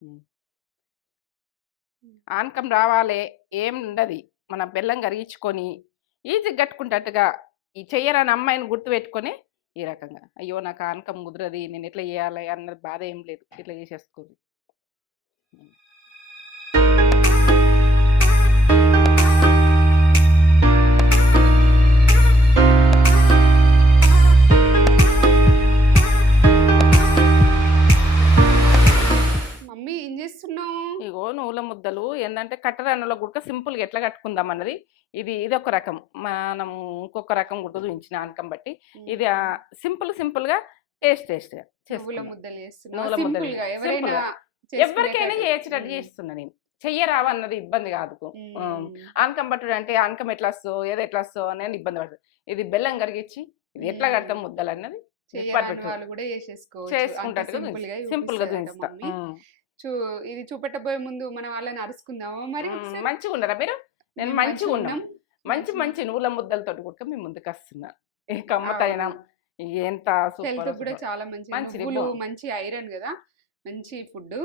హ్మ్. ఆనకం రావాలే ఏముండది. మన బెల్లం కరిగించుకొని, ఈజీగా గట్టుకుంటట్టుగా ఈ చెయ్యరాని అమ్మాయిని గుర్తుపెట్టుకొని, ఈ రకంగా అయ్యో! నాకు ఆనకం కుదరది. నేనెట్లా జేయాలి అన్న బాధ ఏం లేదు. ఇట్లా జేసేసుకోర్రి. హ్మ్. మమ్మీ ఏం చేస్తున్నావు? ఇగో నువ్వుల ముద్దలు ఏందంటే కట్టెరన్నంలో గుడక సింపుల్‌గా ఎట్లా కట్టుకుందామన్నది ఇదొక రకం. మనం ఇంకొక రకం కూడా చూయించిన ఆనకం బట్టి. ఇది సింపుల్‌గా టేస్ట్‌గా నువ్వుల చేసుకుందాం. ముద్దలు చేస్తున్నావా? నువ్వుల ముద్దలు సింపుల్‌గా ఎవరైనా సింపుల్‌గా. ఎవ్వరికైనా చేసుకునేటట్టు. చేసేటట్టు హ్మ్. చేస్తున్నా నేను. చెయ్యరావన్నది ఇబ్బంది కాదు. హ్మ్. ఆనకం పట్టుడు అంటే ఆనకం ఎట్లొస్తదో, ఏది ఎట్లొస్తదో అని ఇబ్బంది పడతది. ఇది బెల్లం కరిగిచ్చి ఇది ఎట్లా హ్మ్. కడతాం ముద్దలన్నది చెయ్యరాని పర్ఫెక్ట్. వాళ్ళు కూడా చేసేసుకోవచ్చు. అంత చేసుకుంటట్టుగా సింపుల్‌గా సింపుల్‌గా చూపిస్తదంట చూయిస్తా. మమ్మీ. చూ ఇది చూపెట్టబోయే ముందు మనం వాళ్ళని అరుసుకుందామా మరి ఒకసారి? మంచిగున్నారా మీరు? నేను మేము మంచిగున్నాం. మంచిగున్నాం. మంచి మంచి మంచి నువ్వుల ముద్దలతోటి కూడా మీ ముందుకొస్తున్నా. ఈ అవును. కమ్మతైనం ఎంత హెల్త్‌కి కూడా సూపర్. చాలా మంచిది. మంచిది నువ్వులు మంచి ఐరన్ గదా! మంచి ఫుడ్డు.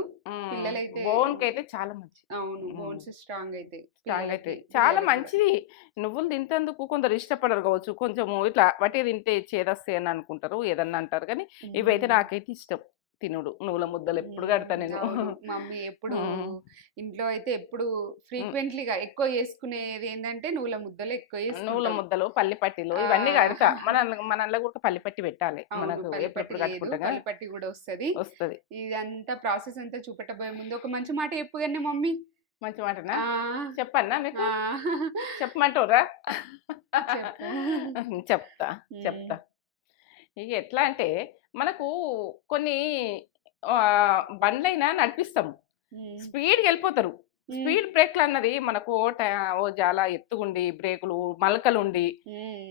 పిల్లలైతే బోన్‌కైతే చాలా మంచిది. అవును. హ్మ్. బోన్స్ స్ట్రాంగ్ అయితాయి స్ట్రాంగ్ అయితాయి. చాలా పిల్లలకి గూడా. మంచిది. నువ్వులు తింటందుకు కొందరు ఇష్టపడరు కావచ్చు. కొంచెము ఇట్లా వట్టిగా తింటే చేదస్తాయి అని అనుకుంటారు. ఏదన్నా అంటారు కానీ, ఇవైతే హ్మ్. నాకైతే ఇష్టం తినుడు. నువ్వుల ముద్దలు ఎప్పుడు కడతా నేను. అవును. మమ్మీ ఎప్పుడు హ్మ్. ఇంట్లో అయితే ఎప్పుడు హ్మ్. ఫ్రీక్వెంట్‌లీగా ఎక్కువ చేసుకునేదేందంటే నువ్వుల ముద్దలే ఎక్కువ నువ్వుల చేసుకుంటాం. ముద్దలు, పల్లి పట్టీలు ఇవన్నీ ఆ! కడతా. మనలో కూడా పల్లి పట్టి పెట్టాలి. అవును. మనకు పల్లిపట్టి ఎప్పుడెప్పుడు లేదు. కట్టుకుంటాం కదా! పల్లిపట్టి గూడా ఒస్తది. వస్తది. ఇదంతా ప్రాసెస్ అంతా చూపెట్టబోయే ముందు ఒక మంచి మాట చెప్పుగానే మమ్మీ. మంచి మాటనా? ఆ! చెప్పన్నా మీకు? ఆ! చెప్పమంటారా? చెప్పు. చెప్తా. హ్మ్. చెప్తా. ఇగ ఎట్లా అంటే మనకు కొన్ని బండ్లైనా నడిపిస్తాం. హ్మ్. స్పీడ్‌గెళ్ళిపోతారు. హ్మ్. స్పీడ్ బ్రేక్‌లన్నది మనకు చాలా ఎత్తుగుండి, బ్రేకులు, మలకలుండి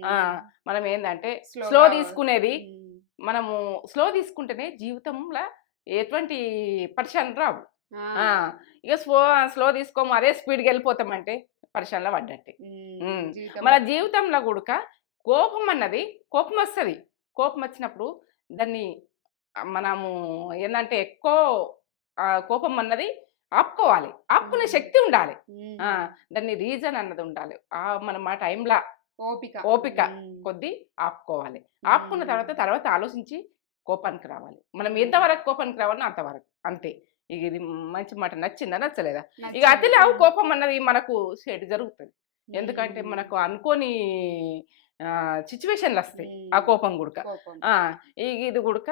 ఆ! హ్మ్. మనం ఏందంటే స్లో స్లోగా తీసుకునేది. హ్మ్. మనము స్లో తీసుకుంటేనే జీవితంల ఎటువంటి పరిశానలు రావు. ఆ! ఆ! ఇగ స్లో తీసుకోము అదే స్పీడ్‌గెళ్ళిపోతామంటే పరిశానలో పడ్డట్టే. హ్మ్. మన జీవితంలో జీవితంలో గూడక కోపం అన్నది కోపమొస్తది. కోపమొచ్చినప్పుడు దాన్ని మనము ఏందంటే ఎక్కువ కోపం అన్నది ఆపుకోవాలి. ఆపుకునే హ్మ్. శక్తి ఉండాలి. ఆ! హ్మ్. దాన్ని రీజన్ అన్నది ఉండాలి. మనం ఆ టైంల ఓపిక. ఓపిక హ్మ్. కొద్దీ ఆపుకోవాలి. ఆపుకున్న హ్మ్. తర్వాత ఆలోచించి కోపానికి రావాలి. మనం హ్మ్. ఎంతవరకు కోపానికి రావాలనో అంతవరకు. అంతే. ఇగ ఇది మంచి మాట నచ్చిందా? నచ్చలేదా? ఇగ నచ్చింది. అతిలావు కోపం అన్నది మనకు చెడు జరుగుతది. ఎందుకంటే హ్మ్. మనకు అనుకోని సిట్యుయేషన్‌లొస్తాయి. ఆ హ్మ్. కోపం గుడక. కోపం. ఆ! ఇది గుడక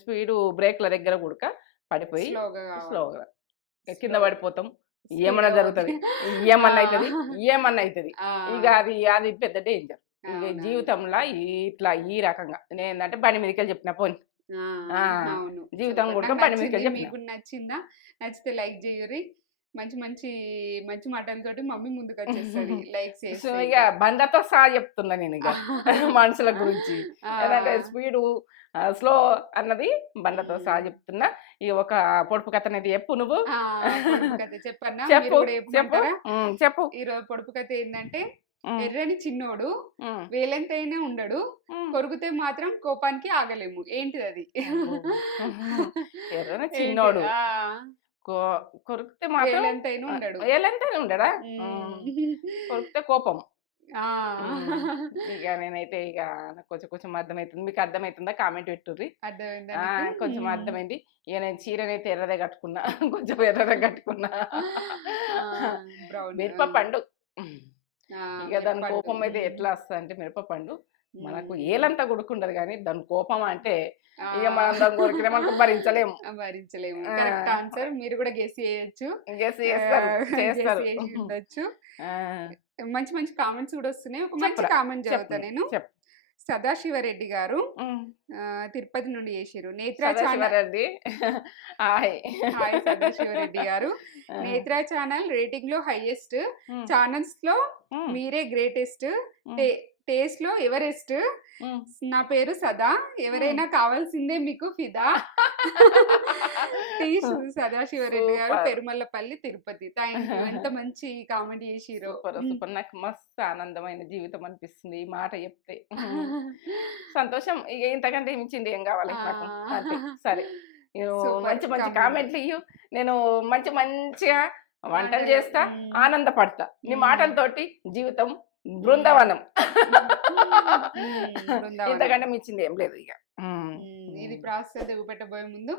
స్పీడు బ్రేక్‌ల దగ్గర గుడక పడిపోయి స్లోగా గావాలి. స్లోగా కింద స్లోగా. పడిపోతాం. ఏమన్నా స్పీడ్‌గా పోతే జరుగుతది. ఆ! ఏమన్నా అయితది. ఏమన్నా అయితది. ఆ! ఇగ అది పెద్ద డేంజర్. ఇగ అవునవును. జీవితంలా ఇట్లా ఈ రకంగా నేనేందంటే బండి మీదకెళ్ళి చెప్పిన పోనీ. ఆ! ఆ! అవును. జీవితం సూపర్. గూడక నాకు బండి నచ్చింది. మీదకెళ్ళి చెప్పిన. మీకు కూడా నచ్చిందా? నచ్చితే లైక్ జెయ్యుర్రి. మంచి మంచి మంచి మాటలతోటి మమ్మీ ముందుకొచ్చేస్తది. లైక్స్ సో, చేస్తే ఇగ ఇంకా. బండ్లతో సహా చెప్తున్నా నేనిగ. మనుషుల గురించి. ఏదంటే ఆ! స్పీడు స్లో అన్నది బండ్లతో సహా హ్మ్. చెప్తున్నా. ఇగ ఒక పొడుపు కథనైతే చెప్పు నువ్వు. ఆ! పొడుపు కథ చెప్పన్నా? మీరు చెప్పు. గూడా చెప్పు. చెప్పమంటారా? చెప్పు. ఈరోజు పొడుపు కథ ఏందంటే, హ్మ్. ఎర్రని చిన్నోడు హ్మ్. వేలెంతైనా ఉండడు. హ్మ్. కొరుకుతే మాత్రం కోపానికి ఆగలేము. ఏంటిదది? అబ్బో! ఎర్రన ఏంటి? చిన్నోడు. ఆ! కొ కొరికితే మాత్రం వేలెంతైనా ఉండడు. ఏలంతనే ఉండడా? హ్మ్. హ్మ్. కొరికితే కోపం. ఆ! హ్మ్. ఇగ నేనైతే నాకు కొంచెం కొంచెం అర్థమైతుంది. మీకు అర్థమైతుందా? కామెంట్ పెట్టుర్రి. అర్థమైందా ఆ! నీకు? కొంచెం హ్మ్. అర్థమైంది. ఇగ నేను చీరనైతే ఎర్రదే కట్టుకున్నా. కొంచెం ఎర్రదే కట్టుకున్నా. ఆ! బ్రౌన్. ఆ! మిరప పండు. ఆ! ఇగ దాని మిరపండు. కోపం అయితే ఎట్లా వస్తదంటే మిరప పండు మనకు హ్మ్. ఏలంతా గుడుకుండదు గానీ, దాని కోపం అంటే ఆ! ఇగ మనం దాన్ని కొరికినామనుకో భరించలేము. భరించలేము. ఆ! Correct answer. మీరు కూడా గెస్ చేయొచ్చు. గెస్ చేస్తారు. గెస్ చేస్తారు. చేసి ఉండొచ్చు. ఆ! మంచి మంచి కామెంట్స్ కూడా వస్తున్నాయి. ఒక మంచి చెప్పురా. కామెంట్ చదువుతా చెప్పు. నేను. చెప్పు. సదాశివరెడ్డి గారు హ్మ్. తిరుపతి నుండి చేసిర్రు. సదాశివరెడ్డి హాయ్. హాయ్ సదాశివరెడ్డి గారు. ఆ! నేత్ర ఛానల్ రేటింగ్‌లో హైయెస్ట్. హ్మ్. ఛానల్స్‌లో హ్మ్. మీరే గ్రేటెస్ట్. హ్మ్. టే టేస్ట్‌లో ఎవరెస్ట్. హ్మ్. నా పేరు సదా. హ్మ్. ఎవరైనా కావాల్సిందే మీకు ఫిదా. టీ సదాశివరెడ్డి గారు super. Perumallapalli, Tirupati. Thank you. ఎంత మంచి కామెంట్ చేసిర్రో. సూపర్. నాకు మస్తు ఆనందమైన జీవితం అనిపిస్తుంది. ఈ మాట చెప్తే. సంతోషం. ఇగ ఇంతకంటే మించింది ఏం గావాలి ఆ! నాకు. అంతే. సరే. నువ్వు సూపర్ మంచి మంచి కామెంట్. కామెంట్లు ఇయ్యు. నేను మంచిగా వంటలు వంటలు. చేస్తా, ఆనందపడతా. నీ హ్మ్. మాటలతోటి జీవితం బృందావనం. బృందావనం. ఇంతకంటే మించింది ఏం లేదు ఇక. ఇది ప్రాసెస్ అయితే చూపెట్టబోయే ముందు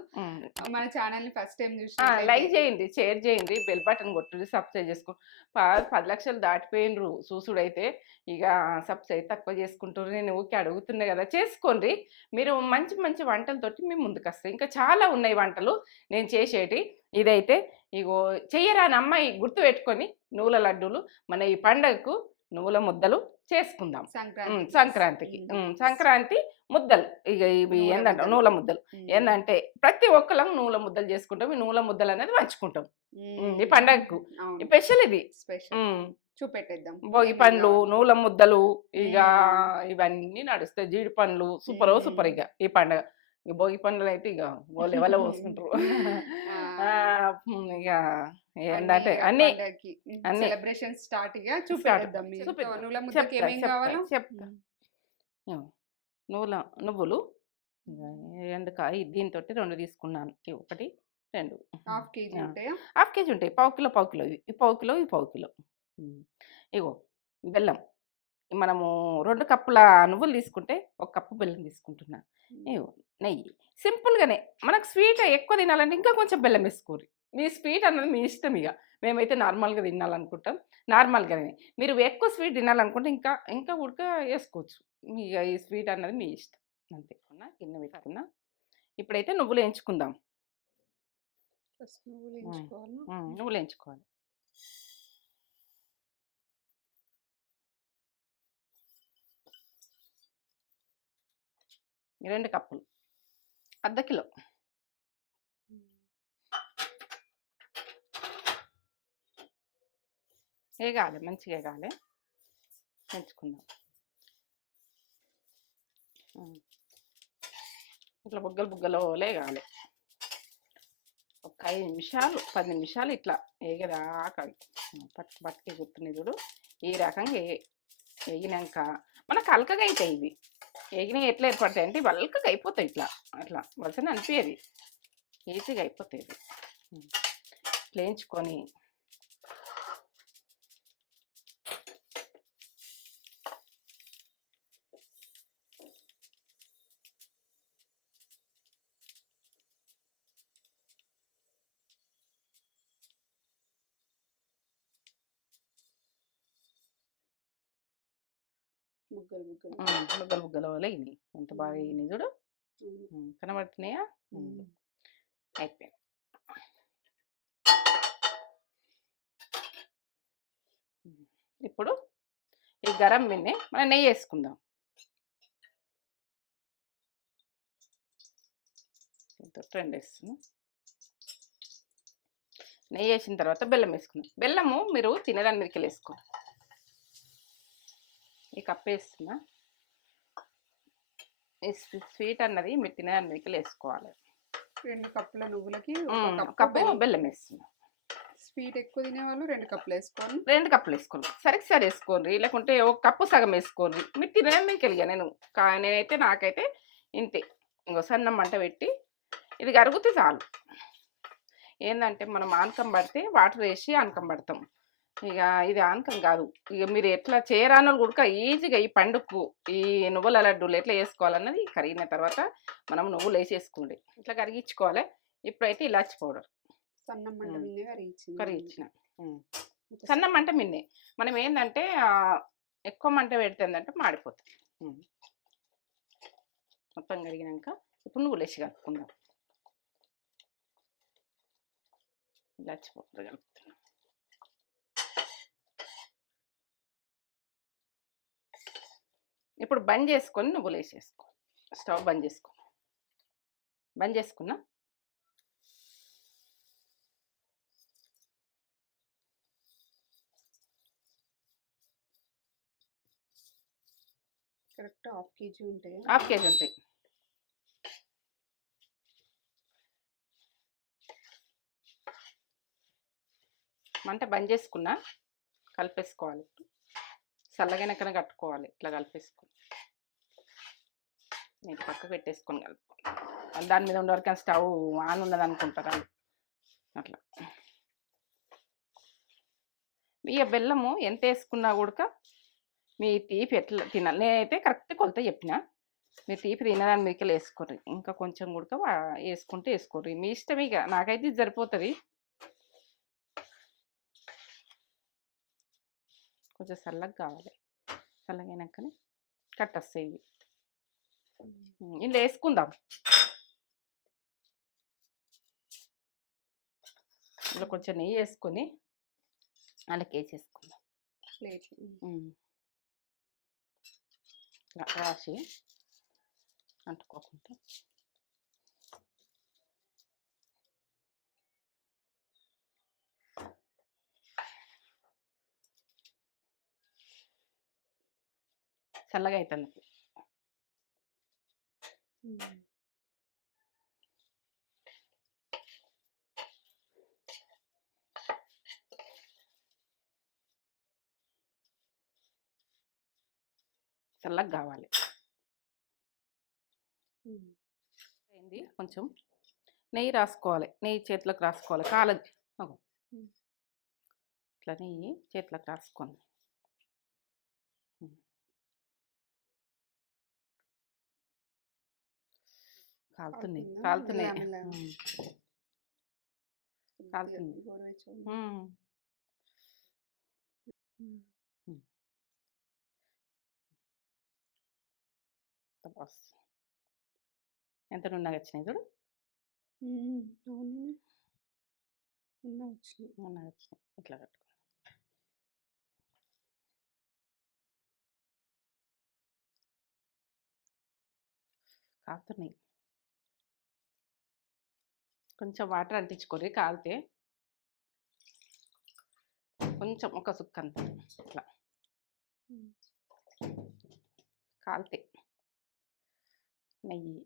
మన ఛానల్ ని ఫస్ట్ టైం లైక్ చూసినట్లయితే చేయండి, షేర్ చేయండి, బెల్ బటన్ కొట్టండి, సబ్స్క్రైబ్ చేసుకో. 10 లక్షలు దాటిపోయినరు చూసుడైతే. ఇక సబ్స్క్రైబ్ తక్కువ చేసుకుంటారు. నేను ఊరికే అడుగుతున్నా కదా, చేసుకోండి. మీరు మంచి మంచి వంటలతోటి మేము ముందుకు వస్తాయి. ఇంకా చాలా ఉన్నాయి వంటలు నేను చేసేటి. ఇదైతే ఇగో చెయ్యరాని అమ్మాయి గుర్తు పెట్టుకొని నువ్వుల లడ్డూలు మన ఈ పండగకు నువ్వుల ముద్దలు చేసుకుందాం. సంక్రాంతికి సంక్రాంతి ముద్దలు. ఇక ఇవి నువ్వుల ఏంటంటే ముద్దలు. నువ్వుల ముద్దలు ఏంటంటే ప్రతి ఒక్కరం నువ్వుల ముద్దలు చేసుకుంటాం. ఈ నువ్వుల ముద్దలు అనేది పంచుకుంటాం ఈ పండగకు. స్పెషల్ ఇది. స్పెషల్ చూపెట్టేద్దాం. భోగి పండ్లు, నువ్వుల ముద్దలు, ఇక ఇవన్నీ నడుస్తాయి. జీడి పండ్లు సూపర్ ఇక ఈ పండగ. ఇక భోగి పండ్లు అయితే ఇక వాళ్ళు ఎవరో పోసుకుంటారు. ఇక ఏంటంటే అన్ని సెలబ్రేషన్ స్టార్ట్ గా చూపెట్టేద్దాం. నువ్వుల ముద్దకి ఏమేం కావాలో చెప్తా. నువ్వులు రెండు దీంతో 2 తీసుకున్నాను. 1 2 హాఫ్ కేజీ ఉంటాయా? హాఫ్ కేజీ ఉంటాయి. పావు కిలో ఈ పావు కిలో. ఇగో బెల్లం. మనము 2 కప్పుల నువ్వులు తీసుకుంటే 1 కప్పు బెల్లం తీసుకుంటున్నా. ఇగో నెయ్యి. సింపుల్గానే. మనకు స్వీట్ ఎక్కువ తినాలంటే ఇంకా కొంచెం బెల్లం వేసుకోరు. మీ స్వీట్ అన్నది మీ ఇష్టం. ఇక మేమైతే నార్మల్గా తినాలనుకుంటాం, నార్మల్గానే. మీరు ఎక్కువ స్వీట్ తినాలనుకుంటే ఇంకా ఉడక వేసుకోవచ్చు. ఇక ఈ స్వీట్ అన్నది మీ ఇష్టం. అంతే. గిన్నె పెట్టుకున్నా. ఇప్పుడైతే నువ్వులు వేయించుకుందాం. నువ్వులు వేయించుకోవాలి. ఈ 2 కప్పులు, అర్ధ కిలో. వేగాలి, మంచిగా వేగాలి. పెంచుకుందాం. ఇట్లా బుగ్గలు వేగాలి. ఒక 5 నిమిషాలు 10 నిమిషాలు ఇట్లా వేగదాకా పట్టుకి గుర్తున్నాయి చూడు. ఈ రకంగా వేగినాక మనకు అలకగా అవుతాయి ఇవి. వేగినవి ఎట్లా ఏర్పడతాయి అంటే వల్కగా అయిపోతాయి. ఇట్లా అట్లా వలసని అనిపించేది, ఈజీగా అయిపోతాయి ఇవి. వేయించుకొని బుగ్గలు వేగినాయి. ఎంత బాగా వేగినాయి చూడు. కనబడుతున్నాయా? అయిపోయింది. ఇప్పుడు ఈ గరం మిన్నే మనం నెయ్యి వేసుకుందాం. ట్రెండ్ వేస్తున్నాం. నెయ్యి వేసిన తర్వాత బెల్లం వేసుకుందాం. బెల్లము మీరు తినేదాని మీదకి వేసుకోండి. ఈ కప్పు వేస్తున్నా. ఈ స్వీట్ అన్నది మీరు తినేదాని మీదకి వేసుకోవాలి. 2 కప్పుల నువ్వులకి కప్పు బెల్లం వేస్తున్నా. స్వీట్ ఎక్కువ తినేవాళ్ళు 2 కప్పులు వేసుకోవాలి. 2 కప్పులు వేసుకోండి. సరి వేసుకోండి. లేకుంటే 1 కప్పు సగం వేసుకోండి. మీరు తినేదాని మీదకి వెళ్ళిగా. నేనైతే నాకైతే ఇంతే. ఇంకో సన్నం మంట పెట్టి ఇది కరుగుతే చాలు. ఏంటంటే మనం ఆనకం పడితే వాటర్ వేసి ఆనకం పడతాం. ఇక ఇది ఆనకం కాదు. ఇక మీరు ఎట్లా చేయరానోళ్ళు కూడా ఈజీగా ఈ పండుగకు ఈ నువ్వుల లడ్డూలు ఎట్లా వేసుకోవాలన్నది కరిగిన తర్వాత మనం నువ్వులు వేసేసుకోండి. ఇట్లా కరిగించుకోవాలి. ఇప్పుడైతే ఇలాచి పౌడర్ సన్నం మంట మిన్నే కరిగించిన. సన్నం మంట మిన్నే. మనం ఏంటంటే ఎక్కువ మంట పెడితే ఏంటంటే మాడిపోతుంది. మొత్తం కరిగినాక ఇప్పుడు నువ్వులు వేసి కలుపుకుందాం. ఇలాచి పౌడర్ కలుపుతున్నాం. ఇప్పుడు బంద్ చేసుకొని నువ్వులు వేసేసుకో. స్టవ్ బంద్ చేసుకున్నా. కరెక్ట్ హాఫ్ కేజీ ఉంటాయి. హాఫ్ కేజీ ఉంటాయి. మంట బంద్ చేసుకున్నా. కలిపేసుకోవాలి. చల్లగానకనే కట్టుకోవాలి. ఇట్లా కలిపేసుకొని నేను పక్కకు పెట్టేసుకొని కలుపుకోవాలి. దాని మీద ఉండే వరకు స్టవ్ ఆన్ ఉన్నది అనుకుంటారు వాళ్ళు అట్లా. ఇక బెల్లము ఎంత వేసుకున్నా కూడా మీ తీపి ఎట్లా తినాలి, నేనైతే కరెక్ట్ కొలత చెప్పిన. మీరు తీపి తినడానికి మీకెళ్ళి వేసుకోర్రి, ఇంకా కొంచెం కూడా వేసుకుంటే వేసుకోర్రి, మీ ఇష్టం. ఇక నాకైతే ఇది సరిపోతుంది. కొంచెం చల్లగా కావాలి, చల్లగా అయినాకనే కట్టొస్తాయి ఇవి. ఇందులో వేసుకుందాం, ఇందులో కొంచెం నెయ్యి వేసుకొని అందులోకి వేసేసుకుందాం. ప్లేట్ ఇలా రాసి అంటుకోకుండా చల్లగా అవుతుంది. చల్లగా కావాలి. అయింది, కొంచెం నెయ్యి రాసుకోవాలి, నెయ్యి చేతులకు రాసుకోవాలి, కాలది ఇట్లా నెయ్యి చేతులకు రాసుకోండి. కాలుతున్నాయి కాలుతున్నాయి కాలుతుంది. ఎంత నున్నగా వచ్చినాయి చూడు, నున్నగా వచ్చినాయి. ఇట్లా కట్టుకో, కాలుతున్నాయి. కొంచెం వాటర్ అంటించుకోరి, కాలితే కొంచెం ఒక సుక్క అంత ఇట్లా కాలితే నెయ్యి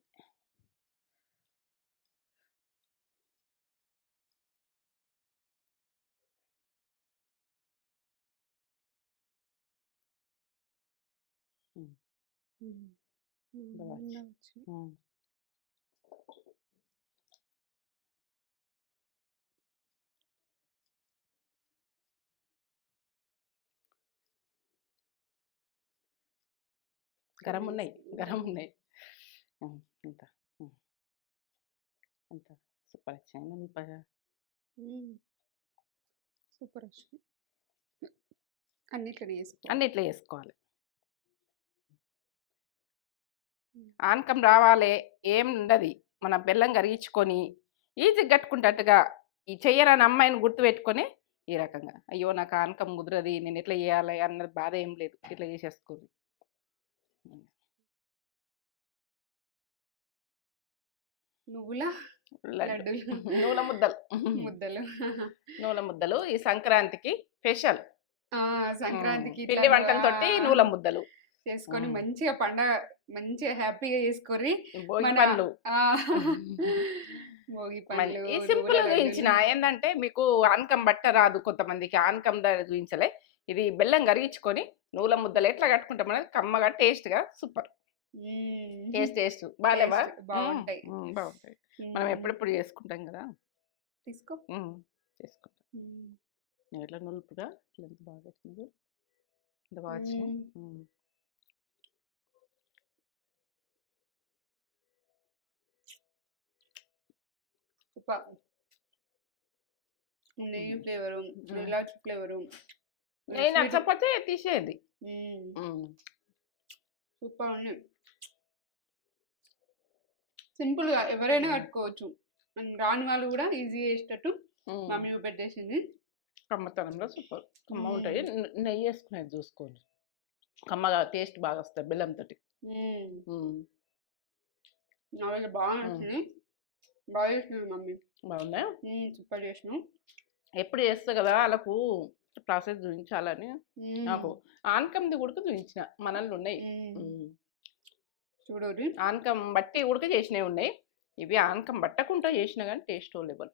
గరం ఉన్నాయి, గరం ఉన్నాయి. ఇంత ఎంత సూపర్ వచ్చాయి, సూపర్ వచ్చింది. అన్నిట్లో వేసుకోవాలి. ఆనకం రావాలి ఏం ఉండదు, మన బెల్లం కరిగించుకొని ఈజీ కట్టుకుంటట్టుగా ఈ చెయ్యరాని అమ్మాయిని గుర్తుపెట్టుకొని ఈ రకంగా, అయ్యో నాకు ఆనకం కుదరది, నేను ఎట్లా చేయాలి అన్నది బాధ ఏం లేదు, ఇట్లా చేసేసుకోండి. నువ్వుల నూల ముద్దలు నూల ముద్దలు ఈ సంక్రాంతికి స్పెషల్. సంక్రాంతికి పిండి వంటలతోటి నూల ముద్దలు చేసుకొని మంచిగా పండగ మంచిగా హ్యాపీగా చేసుకొని భోగి పళ్ళు సింపుల్ గా చూపించిన. ఏంటంటే మీకు ఆనకం బట్ట రాదు, కొంతమందికి ఆనకం చూపించలే. ఇది బెల్లం కరిగించుకొని నూల ముద్దలు ఎట్లా కట్టుకుంటాం అనేది కమ్మగా టేస్ట్ గా సూపర్. టేస్ట్ బాగాలేవా? బాగుంటాయి. మనం ఎప్పుడెప్పుడు చేసుకుంటాం కదా, తీసుకో చేసుకుంటాం. ఎట్లా నులుపుగా ఇట్లా ఎంత బాగా వచ్చింది, ఎంత బాగా వచ్చింది. నెయ్యి ఫ్లేవరు, ఇలాచి ఫ్లేవరు, నెయ్యి నచ్చకపోతే తీసేది. సూపర్ ఉంది. సింపుల్ గా ఎవరైనా కట్టుకోవచ్చు, రాని వాళ్ళు కూడా ఈజీ చేసేటట్టు మమ్మీ పెట్టేసింది. కమ్మతనంలో సూపర్ కమ్మ ఉంటాయి. నెయ్యి వేసుకునేది చూసుకోండి, కమ్మగా టేస్ట్ బాగా వస్తుంది బెల్లంతో. నావైతే బాగా నచ్చింది, బాగా చేసినావు మమ్మీ. బాగుందా? సూపర్ చేసినావు. ఎప్పుడు చేస్తా కదా వాళ్ళకు ప్రాసెస్ చూపించాలని నాకు ఆనకంది ఉడక చూపించిన, మనల్ని ఉన్నాయి చూడరు. ఆనకం బట్టి ఉడక చేసినవి ఉన్నాయి, ఇవి ఆనకం బట్టకుండా చేసినా కానీ టేస్ట్ లెవెల్.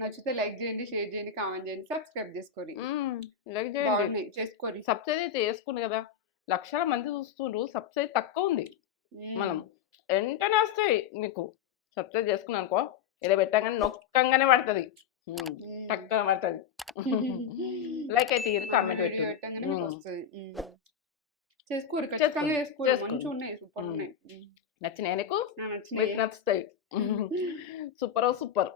నచ్చితే లైక్ చేయండి, షేర్ చేయండి, కామెంట్ చేయండి, సబ్స్క్రైబ్ చేసుకోండి. లైక్ చేయండి, చేసుకోండి. సబ్స్క్రైబ్ అయితే చేసుకుని కదా, లక్షల మంది చూస్తుండ్రు, సబ్స్క్రైబ్ తక్కువ ఉంది. మనం వెంటనే వస్తాయి మీకు. సబ్స్క్రైబ్ చేసుకున్నాను అనుకో, ఏదో పెట్టగానే నొక్కంగానే పడుతుంది, టక్కన పడుతుంది. లైక్ అయితే ఇయ్యండి, కామెంట్ వీడియో పెట్టు. పెట్టగానే మీకు వస్తుంది. చేసుకోరు, ఖచ్చితంగా చేసుకోరు. మంచిగా ఉన్నాయి, సూపర్ ఉన్నాయి. నచ్చినాయి నీకు? మీకు నచ్చినాయి. నచ్చుతాయి. Super super.